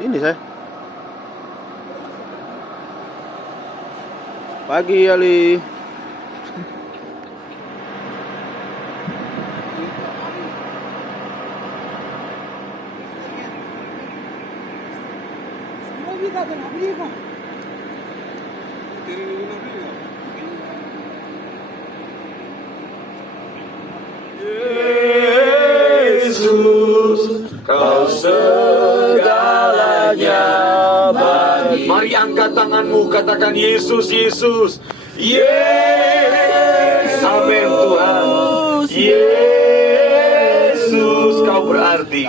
Ini saya. Pagi Ali. Yesus, Kau segalanya bagi. Mari angkat tanganmu, katakan Yesus, Yesus. Yesus, amin Tuhan. Yesus, Kau berarti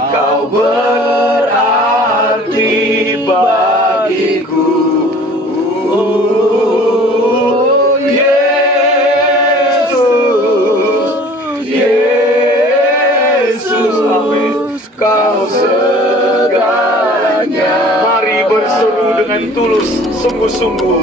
bagiku. Kau segalanya. Mari berseru dengan tulus, sungguh-sungguh.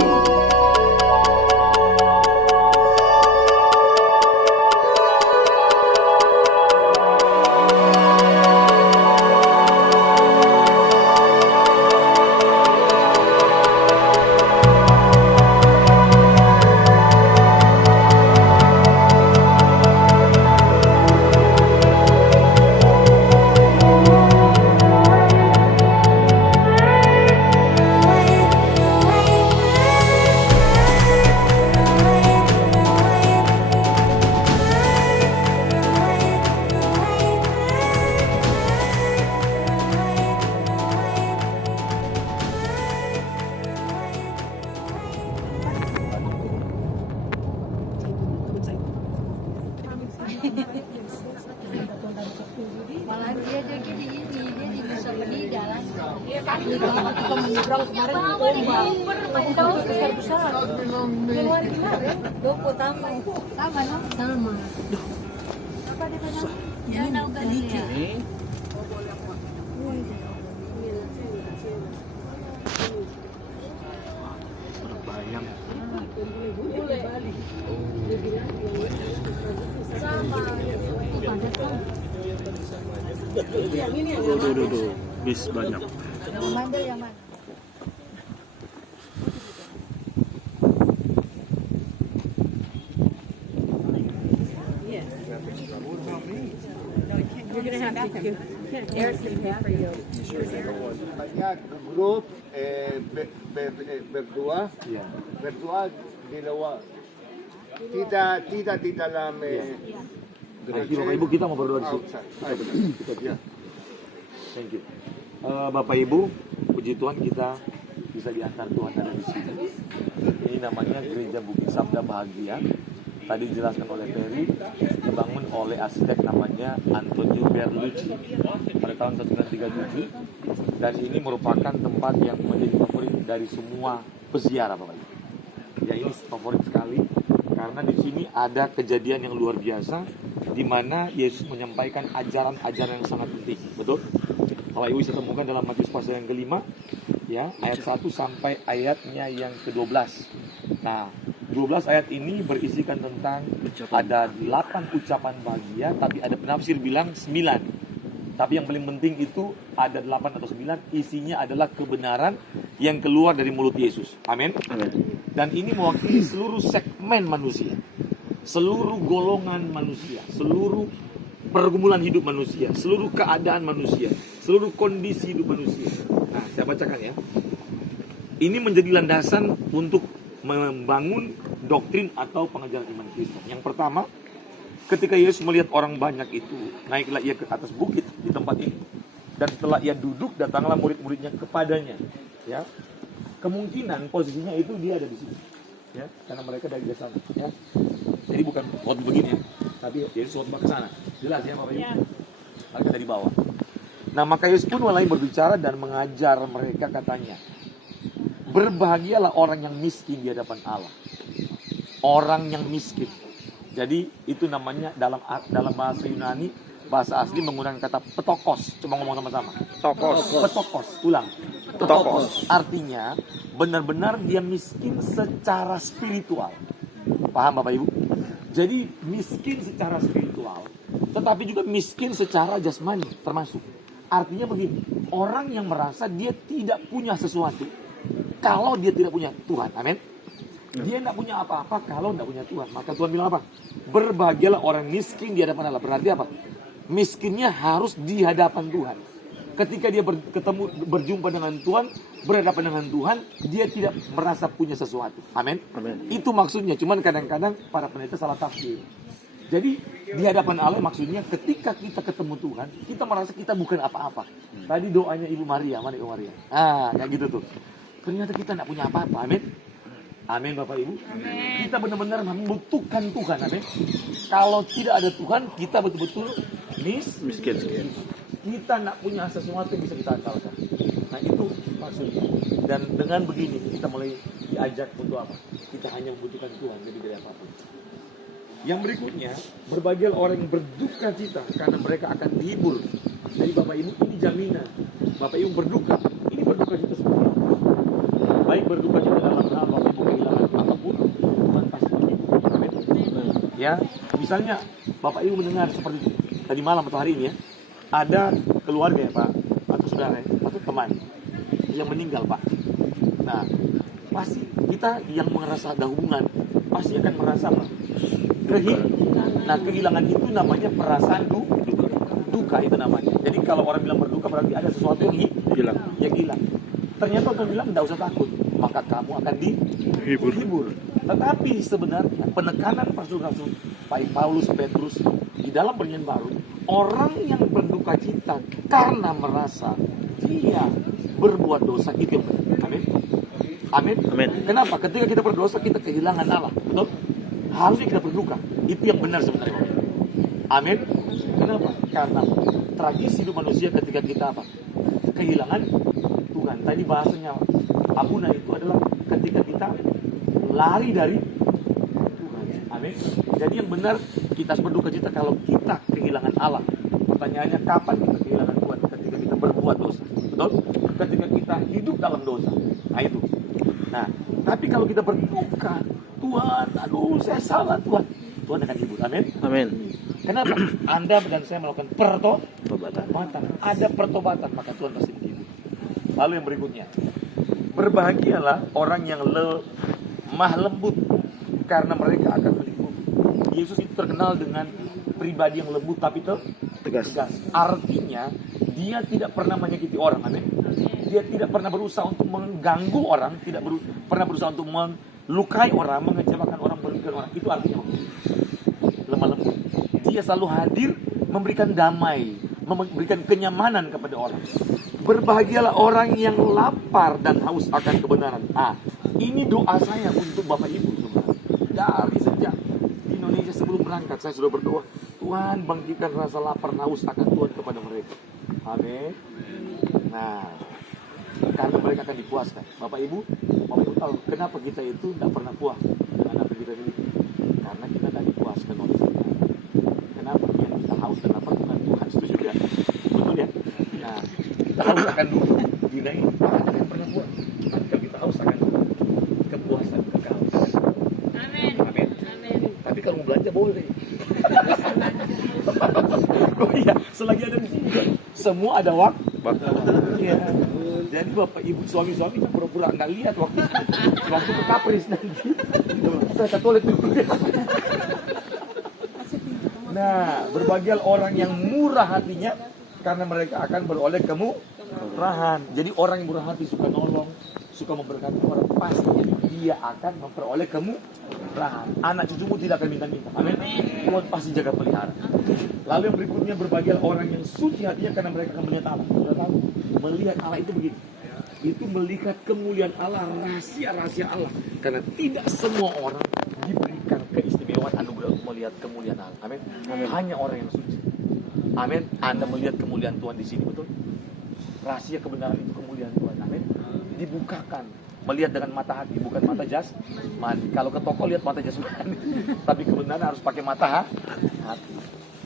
Malah dia gini, dia bisa pergi jalan. Iya kan? Kita menyeberang kemarin besar-besar. Januari kemarin 20 tamu. Sama no? Sama. Apa dia bilang? Ya tahu kan dia. Bayang. Sama. Duh. Bis banyak. Yang mana yang mana? Grup berdua, dalawa. Tidak di dalam. Bapak Ibu, kita mau berdoa di sini. Thank you. Bapak Ibu, puji Tuhan kita bisa diantar Tuhan ada di sini. Ini namanya Gereja Bukit Sabda Bahagia. Tadi dijelaskan oleh Ferry, dibangun oleh arsitek namanya Antonio Berlucci pada tahun 1937. Dan ini merupakan tempat yang menjadi favorit dari semua peziarah, Bapak Ibu. Ya, ini favorit sekali karena di sini ada kejadian yang luar biasa di mana Yesus menyampaikan ajaran-ajaran yang sangat penting. Betul? Bapak Ibu bisa temukan dalam Matius pasal yang kelima, ya, ayat 1 sampai ayatnya yang ke-12. Nah, 12 ayat ini berisikan tentang ada 8 ucapan bahagia, tapi ada penafsir bilang 9. Tapi yang paling penting itu ada 8 atau 9, isinya adalah kebenaran yang keluar dari mulut Yesus. Amin. Dan ini mewakili seluruh segmen manusia, seluruh golongan manusia, seluruh pergumulan hidup manusia, seluruh keadaan manusia, seluruh kondisi hidup manusia. Nah, saya bacakan ya. Ini menjadi landasan untuk membangun doktrin atau pengajaran iman Kristen. Yang pertama, ketika Yesus melihat orang banyak itu, naiklah ia ke atas bukit di tempat ini. Dan setelah ia duduk, datanglah murid-muridnya kepadanya. Ya, kemungkinan posisinya itu dia ada di sini. Ya, karena mereka dari desa. Ya, jadi bukan waktu begini ya, tapi Yesus khotbah ke sana. Jelas ya Bapak Ibu? Lalu kita di bawah. Nah, maka Yesus pun mulai berbicara dan mengajar mereka, katanya, berbahagialah orang yang miskin di hadapan Allah. Orang yang miskin. Jadi itu namanya dalam bahasa Yunani, bahasa asli menggunakan kata petokos. Coba ngomong sama-sama. Petokos. Ulang. Petokos. Artinya benar-benar dia miskin secara spiritual. Paham Bapak Ibu? Jadi miskin secara spiritual, tetapi juga miskin secara jasmani termasuk. Artinya begini, orang yang merasa dia tidak punya sesuatu kalau dia tidak punya Tuhan. Amin. Dia tidak punya apa-apa kalau tidak punya Tuhan. Maka Tuhan bilang apa? Berbahagialah orang miskin di hadapan Allah. Berarti apa? Miskinnya harus di hadapan Tuhan. Ketika dia berjumpa dengan Tuhan, berhadapan dengan Tuhan, dia tidak merasa punya sesuatu. Amin. Itu maksudnya. Cuman kadang-kadang para pendeta salah tafsir. Jadi di hadapan Allah maksudnya ketika kita ketemu Tuhan, kita merasa kita bukan apa-apa. Tadi doanya Ibu Maria, mana Ibu Maria? Kayak gitu tuh. Ternyata kita tidak punya apa-apa. Amin. Amin Bapak Ibu. Amin. Kita benar-benar membutuhkan Tuhan. Amin. Kalau tidak ada Tuhan, kita betul-betul miskin. Kita tidak punya sesuatu yang bisa kita andalkan. Nah itu maksudnya. Dan dengan begini kita mulai diajak untuk apa? Kita hanya membutuhkan Tuhan, jadi tidak apapun. Yang berikutnya, berbahagia orang yang berduka cita karena mereka akan dihibur. Jadi Bapak Ibu, ini jaminan. Bapak Ibu berduka, ini berduka cita seperti apa? Baik berduka cita dalam hal Bapak Ibu kehilangan apapun, Tuhan pasti menghibur. Ya, misalnya Bapak Ibu mendengar seperti itu tadi malam atau hari ini ya, ada keluarga ya Pak, atau saudara atau teman yang meninggal Pak. Nah, pasti kita yang merasa ada hubungan pasti akan merasa Pak, kehilangan itu namanya perasaan duka itu namanya. Jadi kalau orang bilang berduka berarti ada sesuatu yang hilang. Ternyata Tuhan bilang tidak usah takut, maka kamu akan dihibur. Tetapi sebenarnya penekanan rasul-rasul baik Paulus, Petrus di dalam Perjanjian Baru, orang yang berduka cita karena merasa dia berbuat dosa itu yang benar. Amin. Kenapa? Ketika kita berdosa kita kehilangan Allah, betul? Harusnya kita berduka. Itu yang benar sebenarnya. Amin. Kenapa? Karena tragis hidup manusia ketika kita apa? Kehilangan Tuhan. Tadi bahasanya Abuna itu adalah ketika kita lari dari Tuhan. Amin. Jadi yang benar kita harus berduka cita kalau kita kehilangan Allah. Pertanyaannya kapan kita kehilangan Tuhan? Ketika kita berbuat dosa. Betul? Ketika kita hidup dalam dosa. Nah itu. Nah, tapi kalau kita berduka, Tuhan, aduh saya salah Tuhan akan hibur. Amin. Kenapa? Anda dan saya melakukan pertobatan. Ada pertobatan, maka Tuhan pasti menghibur. Lalu yang berikutnya, berbahagialah orang yang lemah lembut, karena mereka akan melindungi. Yesus itu terkenal dengan pribadi yang lembut tapi tegas. Artinya dia tidak pernah menyakiti orang. Amin. Dia tidak pernah berusaha untuk mengganggu orang, tidak pernah berusaha untuk melukai orang, mengecewakan orang, merugikan orang. Itu artinya lemah lembut. Dia selalu hadir, memberikan damai, memberikan kenyamanan kepada orang. Berbahagialah orang yang lapar dan haus akan kebenaran. Ini doa saya untuk Bapak Ibu. Dari sejak di Indonesia sebelum berangkat, saya sudah berdoa, Tuhan bangkitkan rasa lapar dan haus akan Tuhan kepada mereka. Amin. Nah, karena mereka akan dipuaskan. Bapak Ibu tahu kenapa kita itu tidak pernah puas dengan apa kita ini? Karena kita tidak dipuaskan oleh Tuhan. Kenapa? Yang kita haus dan lapar bukan Tuhan. Setuju ya? Betul ya? Nah, kita haus akan dunia ini. Kita tidak pernah puas. Tapi kalau kita haus akan kepuasan, kekausan. Amin. Tapi kalau mau belanja boleh. Oh iya, selagi ada di sini semua ada waktu. Iya. Jadi Bapak Ibu suami-suami kan pura-pura nggak lihat waktu ke kapris nanti. Saya ke toilet dulu. Nah, berbahagialah orang yang murah hatinya karena mereka akan beroleh kemurahan. Jadi orang yang murah hati suka nolong, suka memberkati orang, pasti dia akan memperoleh kemurahan. Anak cucumu tidak akan minta-minta. Amin. Tuhan pasti jaga pelihara. Lalu yang berikutnya, berbahagialah orang yang suci hatinya karena mereka akan melihat Allah. Sudah tahu? Melihat Allah itu begitu. Itu melihat kemuliaan Allah, rahasia-rahasia Allah. Karena tidak semua orang diberikan keistimewaan anugerah untuk melihat kemuliaan Allah. Amin. Hanya orang yang suci. Amin. Anda melihat kemuliaan Tuhan di sini, betul? Rahasia kebenaran itu kemuliaan Tuhan. Amin. Dibukakan. Melihat dengan mata hati, bukan mata jasmani. Kalau ke toko lihat mata jasmani. Tapi kebenaran harus pakai mata hati.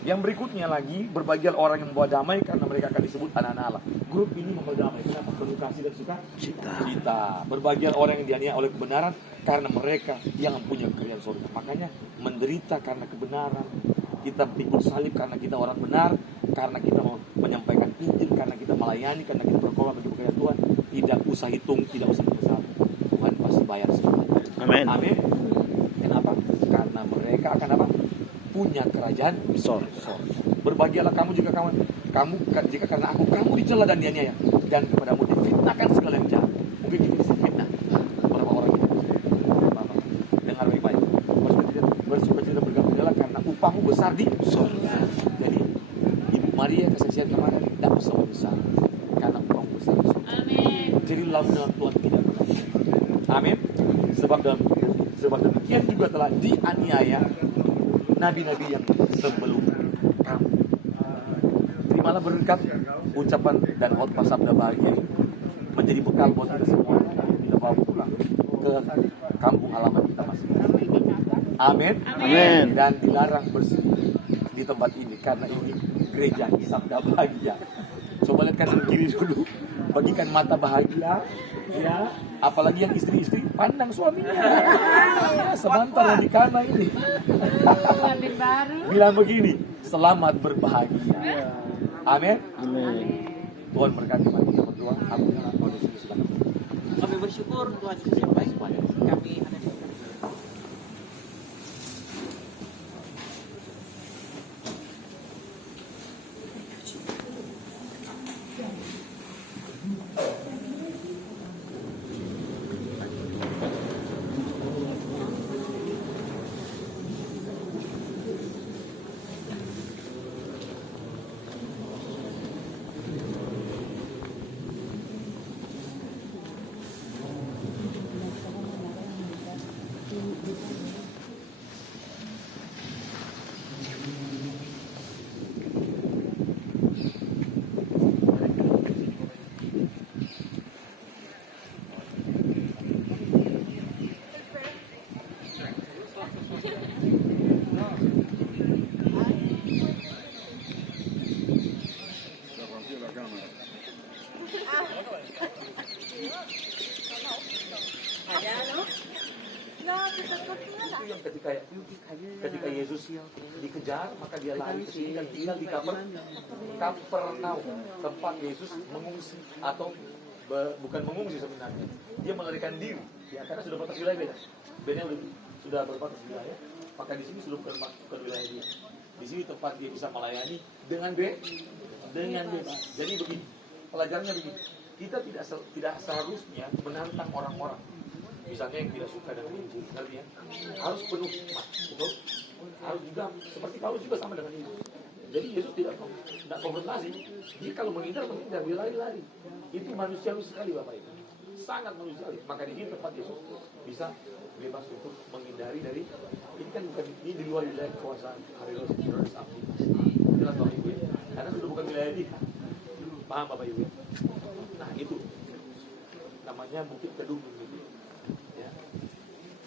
Yang berikutnya lagi, berbahagialah orang yang membawa damai karena mereka akan disebut anak-anak Allah. Grup ini membawa damai. Kenapa? Penuh kasih dan suka cita. Berbahagialah orang yang dianiaya oleh kebenaran karena mereka yang mempunyai kerajaan surga. Makanya menderita karena kebenaran, kita pikul salib karena kita orang benar, karena kita mau menyampaikan Injil, karena kita melayani, karena kita berkorban bagi pekerjaan Tuhan. Tidak usah hitung, tidak usah menyesal. Tuhan pasti bayar semua. Amin. Amin. Kenapa? Karena mereka akan apa? Punya kerajaan Sorry. Berbahagialah kamu jika jika karena aku kamu dicela dan dianiaya, dan kepadamu difitnahkan segala yang jahat. Mungkin ini fitnah berapa orang itu. Bapak, dengar baik-baik. Bersuka-cita bergembira karena upahmu besar di surga. Jadi Ibu Maria kesaksian kemarin tidak usah besar karena upahmu besar di surga. Amin. Jadi lawan Tuhan tidak pernah. Amin. Sebab demikian juga telah dianiaya nabi-nabi yang sebelum kamu. Terimalah berkat ucapan dan khotbah sabda bahagia ini menjadi bekal buat kita semua bila bawa pulang ke kampung halaman kita masing-masing. Amin. Amin. Dan dilarang bersih di tempat ini karena ini gereja sabda bahagia. Coba lihat kanan kiri dulu, bagikan mata bahagia, ya. Apalagi yang istri-istri pandang suaminya. Ya, sebentar lagi karena ini. Pengantin baru. Bilang begini, selamat berbahagia. Amin. Amin. Tuhan berkati mati kita berdua. Aku yang boleh silakan. Kami bersyukur Tuhan Yesus yang baik. Kami ada di Itu yang ketika Yesus dikejar, maka dia lari ke sini dan tinggal di Kapernaum, tempat Yesus mengungsi atau bukan mengungsi sebenarnya, dia melarikan diri, ya, karena sudah batas wilayah beda. Sudah berbatas wilayah, maka di sini sudah bukan wilayah dia. Di sini tempat dia bisa melayani dengan bebas. Jadi begini, pelajarannya begini, kita tidak seharusnya menantang orang-orang. Misalnya yang tidak suka dengan Injil, ngerti ya? Harus penuh hikmat, betul? Harus juga seperti Paulus juga sama dengan Yesus. Jadi Yesus tidak konfrontasi. Dia kalau menghindar, dia lari-lari. Itu manusiawi sekali Bapak Ibu. Sangat manusiawi. Maka di sini tempat Yesus bisa bebas untuk menghindari dari ini kan bukan ini di luar wilayah kekuasaan Herodes Antipas. Jelas Bapak Ibu ya? Karena sudah bukan wilayah dia. Paham Bapak Ibu ya? Nah itu namanya bukit kedung gitu. Ya.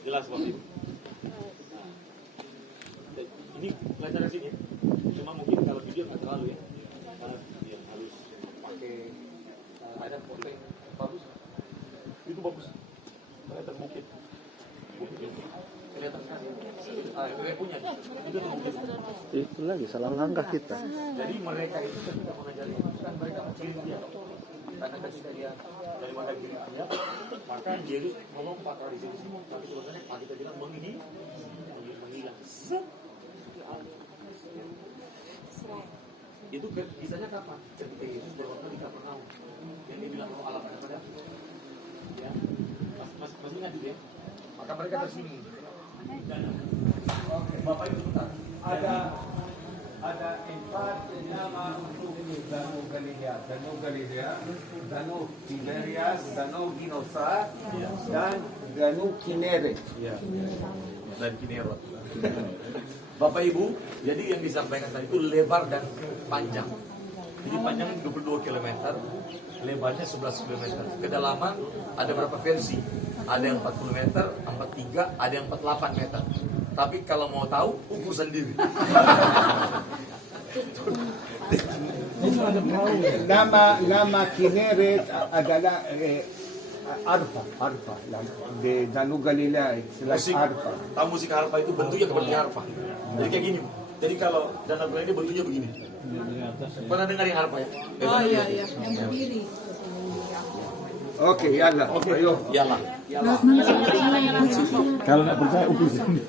Jelas Bapak Ibu. Ini pelajaran sini. Cuma mungkin kalau video nggak terlalu ya. Karena dia harus pakai ada foto yang bagus. Itu bagus. Kelihatan bukit. Kelihatan sekali. Yang punya itu bukit. Itu lagi salah langkah kita. Jadi mereka itu ketika mengajari kan mereka mengirim dia. Karena ketika dia dari mana kirim dia, maka Yesus melompat dari sini, tapi sebenarnya kita bilang menghilang. Itu kisahnya kapan? Ketika Yesus berkhotbah di Kapernaum. Yang dia bilang Allah pada ya, masih ingat itu ya. Maka mereka tersinggung. Bapak Ibu sebentar. Ada empat nama untuk Danau Galilea, Danau Tiberias, Danau Ginosa, dan Danau Kineret. Ya. Dan Kinerot. Bapak Ibu, jadi yang disampaikan tadi itu lebar dan panjang. Jadi panjangnya 22 km, lebarnya 11 km. Kedalaman ada berapa versi? Ada yang 40 meter, 43, ada yang 48 meter. Tapi kalau mau tahu, ukur sendiri. Nama Kineret adalah arpa di Danau Galilea, Musik, arpa. tahu musik harpa itu bentuknya seperti harpa. Jadi kayak gini. Jadi kalau dana ini bentuknya begini. Pernah dengar yang arpa ya? Oh iya, yang berdiri. Oke, yalla. Ayo. Iyalah. Kalau nggak percaya ukur sendiri.